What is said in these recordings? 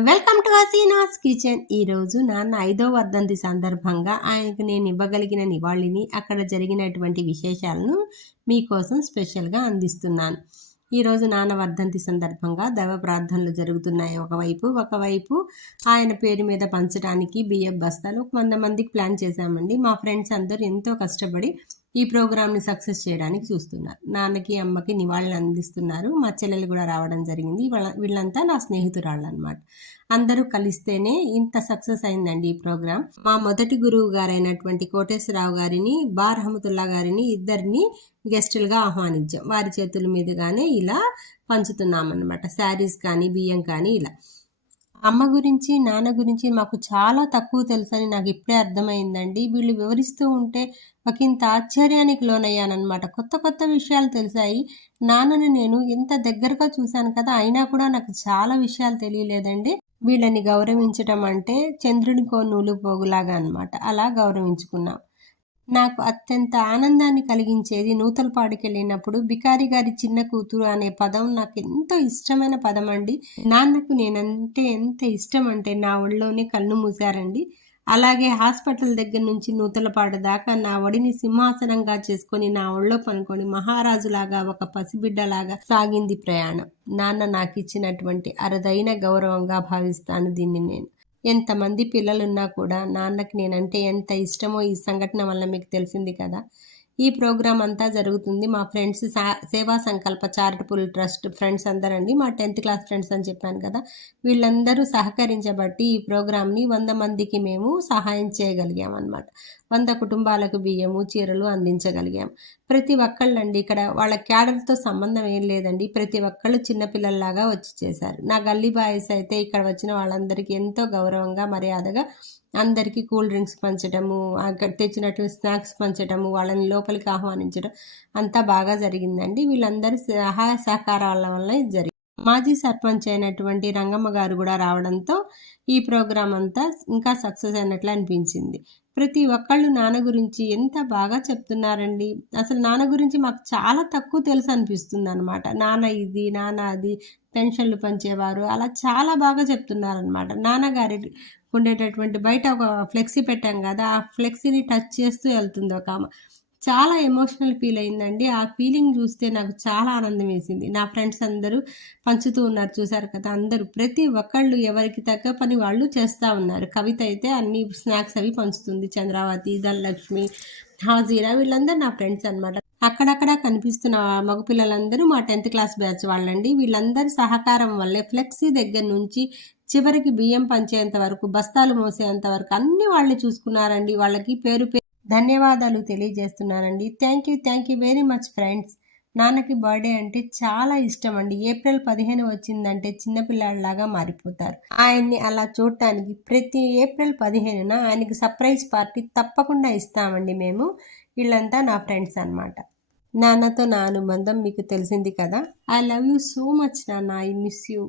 Welcome to Hasina's kitchen. ఈరోజు నాన్న 5వ వర్ధంతి సందర్భంగా ఆయనకు నేను ఇవ్వగలిగిన నివాళిని, అక్కడ జరిగినటువంటి విశేషాలను మీకోసం స్పెషల్గా అందిస్తున్నాను. ఈరోజు నాన్న వర్ధంతి సందర్భంగా దైవ ప్రార్థనలు జరుగుతున్నాయి. ఒకవైపు ఆయన పేరు మీద పంచడానికి బియ్యం బస్తాలు 100 మందికి ప్లాన్ చేశామండి. మా ఫ్రెండ్స్ అందరూ ఎంతో కష్టపడి ఈ ప్రోగ్రామ్ని సక్సెస్ చేయడానికి చూస్తున్నారు. నాన్నకి అమ్మకి నివాళులు అందిస్తున్నారు. మా చెల్లెలు కూడా రావడం జరిగింది. వీళ్ళంతా నా స్నేహితురాళ్ళు అనమాట. అందరూ కలిస్తేనే ఇంత సక్సెస్ అయిందండి ఈ ప్రోగ్రామ్. మా మొదటి గురువు గారైనటువంటి కోటేశ్వరరావు గారిని, బార్ రహమతుల్లా గారిని ఇద్దరిని గెస్టులుగా ఆహ్వానించాం. వారి చేతుల మీదుగానే ఇలా పంచుతున్నామన్నమాట. శారీస్ కానీ బియ్యం కానీ ఇలా. అమ్మ గురించి నాన్న గురించి మాకు చాలా తక్కువ తెలుసని నాకు ఇప్పుడే అర్థమైందండి. వీళ్ళు వివరిస్తూ ఉంటే ఒకంత ఆశ్చర్యానికి లోనయ్యానమాట. కొత్త విషయాలు తెలిసాయి. నాన్నని నేను ఇంత దగ్గరగా చూశాను కదా, అయినా కూడా నాకు చాలా విషయాలు తెలియలేదండి. వీళ్ళని గౌరవించటం అంటే చంద్రునికో నూలు పోగులాగా అనమాట. అలా గౌరవించుకున్నాం. నాకు అత్యంత ఆనందాన్ని కలిగించేది నూతలపాడుకి వెళ్ళినప్పుడు బికారి గారి చిన్న కూతురు అనే పదం నాకు ఎంతో ఇష్టమైన పదం అండి. నాన్నకు నేనంటే ఎంత ఇష్టం అంటే నా ఒళ్ళోనే కళ్ళు మూసారండి. అలాగే హాస్పిటల్ దగ్గర నుంచి నూతలపాడు దాకా నా ఒడిని సింహాసనంగా చేసుకొని నా ఒళ్ళో పనుకొని మహారాజులాగా ఒక పసిబిడ్డలాగా సాగింది ప్రయాణం. నాన్న నాకు ఇచ్చినటువంటి అరుదైన గౌరవంగా భావిస్తాను దీన్ని నేను. ఎంతమంది పిల్లలున్నా కూడా నాన్నకి నేనంటే ఎంత ఇష్టమో ఈ సంఘటన వల్ల మీకు తెలిసింది కదా. ఈ ప్రోగ్రాం అంతా జరుగుతుంది. మా ఫ్రెండ్స్ సేవా సంకల్ప చారిటబుల్ ట్రస్ట్ ఫ్రెండ్స్ అందరండి. మా 10th క్లాస్ ఫ్రెండ్స్ అని చెప్పాను కదా. వీళ్ళందరూ సహకరించబట్టి ఈ ప్రోగ్రామ్ని 100 మందికి మేము సహాయం చేయగలిగాం అనమాట. 100 కుటుంబాలకు బియ్యము, చీరలు అందించగలిగాం. ప్రతి ఒక్కళ్ళండి, ఇక్కడ వాళ్ళ క్యాడర్తో సంబంధం ఏం లేదండి. ప్రతి ఒక్కళ్ళు చిన్నపిల్లల్లాగా వచ్చి చేశారు. నా గల్లీ బాయ్స్ అయితే ఇక్కడ వచ్చిన వాళ్ళందరికీ ఎంతో గౌరవంగా మర్యాదగా అందరికీ కూల్ డ్రింక్స్ పంచడము, అక్కడ తెచ్చినట్టు స్నాక్స్ పంచడము, వాళ్ళని లోపలికి ఆహ్వానించడం అంతా బాగా జరిగిందండి. వీళ్ళందరి సహాయ సహకారాల వల్ల ఇది జరిగింది. మాజీ సర్పంచ్ అయినటువంటి రంగమ్మ గారు కూడా రావడంతో ఈ ప్రోగ్రాం అంతా ఇంకా సక్సెస్ అయినట్లు అనిపించింది. ప్రతి ఒక్కళ్ళు నాన్న గురించి ఎంత బాగా చెప్తున్నారండి. అసలు నాన్న గురించి మాకు చాలా తక్కువ తెలుసు అనిపిస్తుంది అనమాట. నాన్న ఇది, నాన్న అది, పెన్షన్లు పంచేవారు, అలా చాలా బాగా చెప్తున్నారనమాట. నాన్నగారి ఉండేటటువంటి బయట ఒక ఫ్లెక్సీ పెట్టాం కదా, ఆ ఫ్లెక్సీని టచ్ చేస్తూ వెళ్తుంది ఒక ఆమె. చాలా ఎమోషనల్ ఫీల్ అయిందండి. ఆ ఫీలింగ్ చూస్తే నాకు చాలా ఆనందం వేసింది. నా ఫ్రెండ్స్ అందరూ పంచుతూ ఉన్నారు, చూశారు కదా. అందరూ ప్రతి ఒక్కళ్ళు ఎవరికి తగ్గ పని వాళ్ళు చేస్తూ ఉన్నారు. కవిత అయితే అన్ని స్నాక్స్ అవి పంచుతుంది. చంద్రావతి, ధనలక్ష్మి, హాజీరా వీళ్ళందరూ నా ఫ్రెండ్స్ అనమాట. అక్కడక్కడ కనిపిస్తున్న మగపిల్లలందరూ మా 10th క్లాస్ బ్యాచ్ వాళ్ళండి. వీళ్ళందరి సహకారం వల్లే ఫ్లెక్సీ దగ్గర నుంచి చివరికి బియ్యం పంచేంత వరకు, బస్తాలు మోసేంత వరకు అన్ని వాళ్ళే చూసుకున్నారండి. వాళ్ళకి పేరు ధన్యవాదాలు తెలియజేస్తున్నానండి. Thank you very much friends. నాన్నకి బర్త్డే అంటే చాలా ఇష్టం అండి. ఏప్రిల్ 15 వచ్చిందంటే చిన్నపిల్లాడిలాగా మారిపోతారు. ఆయన్ని అలా చూడటానికి ప్రతి ఏప్రిల్ 15న ఆయనకి సర్ప్రైజ్ పార్టీ తప్పకుండా ఇస్తామండి మేము. వీళ్ళంతా నా ఫ్రెండ్స్ అనమాట. నాన్నతో నా అనుబంధం మీకు తెలిసింది కదా. I love you so much నాన్న, ఐ మిస్ యూ.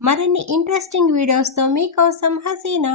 మరిన్ని ఇంట్రెస్టింగ్ వీడియోస్తో మీకోసం హసీనా.